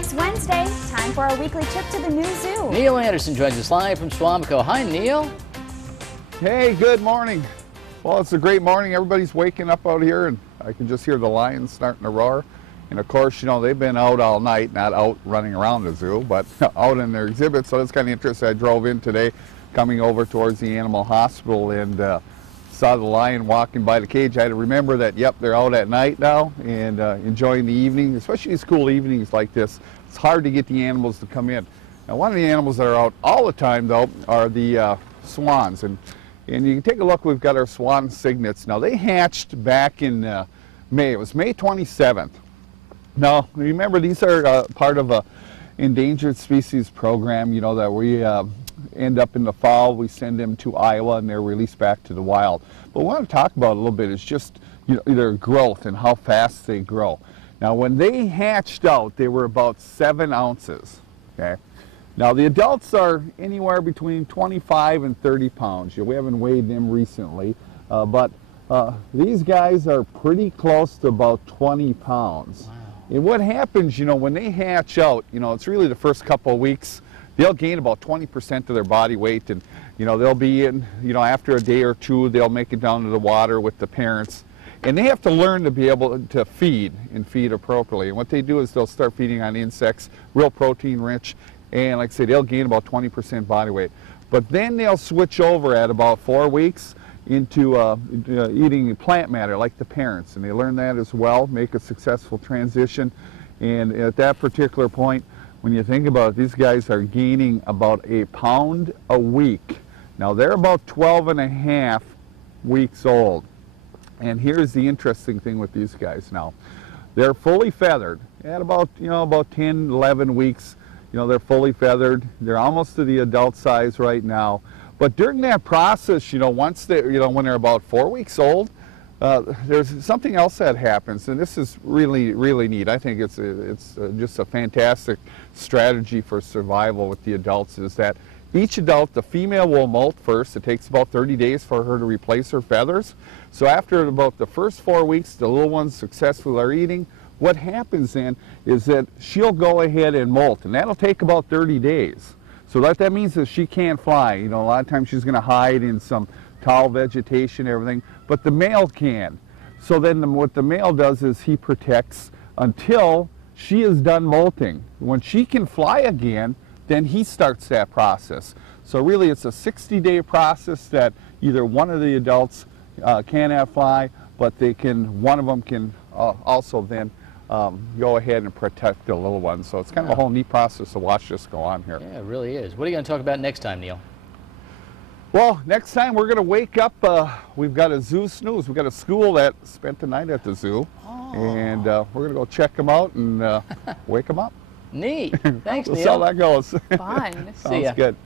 It's Wednesday, time for our weekly trip to the New Zoo. Neil Anderson joins us live from Suamico. Hi, Neil. Hey, good morning. Well, it's a great morning. Everybody's waking up out here, and I can just hear the lions starting to roar. And of course, you know, they've been out all night, not out running around the zoo, but out in their exhibit. So that's kind of interesting. I drove in today, coming over towards the animal hospital, and saw the lion walking by the cage. I had to remember that, yep, they're out at night now and enjoying the evening, especially these cool evenings like this. It's hard to get the animals to come in. Now, one of the animals that are out all the time, though, are the swans. And you can take a look. We've got our swan cygnets. Now, they hatched back in May. It was May 27th. Now, remember, these are part of a endangered species program, you know, that we end up in the fall. We send them to Iowa, and they're released back to the wild. But what I want to talk about a little bit is just, you know, their growth and how fast they grow. Now, when they hatched out, they were about 7 ounces, okay? Now, the adults are anywhere between 25 and 30 pounds. We haven't weighed them recently, but these guys are pretty close to about 20 pounds. Wow. And what happens, you know, when they hatch out, you know, it's really the first couple of weeks, they'll gain about 20% of their body weight, and, you know, they'll be in, you know, after a day or two, they'll make it down to the water with the parents. And they have to learn to be able to feed and feed appropriately. And what they do is they'll start feeding on insects, real protein rich, and like I say, they'll gain about 20% body weight. But then they'll switch over at about 4 weeks into eating plant matter like the parents, and they learn that as well, make a successful transition. And at that particular point, when you think about it, these guys are gaining about a pound a week. Now, they're about 12 and a half weeks old. And here's the interesting thing with these guys now. They're fully feathered at about, you know, about 10, 11 weeks. You know, they're fully feathered. They're almost to the adult size right now. But during that process, you know, once they, you know, when they're about 4 weeks old, there's something else that happens, and this is really, really neat. I think it's just a fantastic strategy for survival with the adults, is that each adult, the female will molt first. It takes about 30 days for her to replace her feathers. So after about the first 4 weeks, the little ones successfully are eating. What happens then is that she'll go ahead and molt, and that'll take about 30 days. So that means that she can't fly. You know, a lot of times she's going to hide in some tall vegetation, everything, but the male can. So then what the male does is he protects until she is done molting. When she can fly again, then he starts that process. So really it's a 60-day process that either one of the adults cannot fly, but they can, one of them can also then go ahead and protect the little ones. So it's kind of a whole neat process to watch this go on here. Yeah, it really is. What are you going to talk about next time, Neil? Well, next time we're going to wake up, we've got a zoo snooze. We've got a school that spent the night at the zoo, and we're going to go check them out and wake them up. Neat. Thanks, We'll Neil. see how that goes. Fun. Sounds good.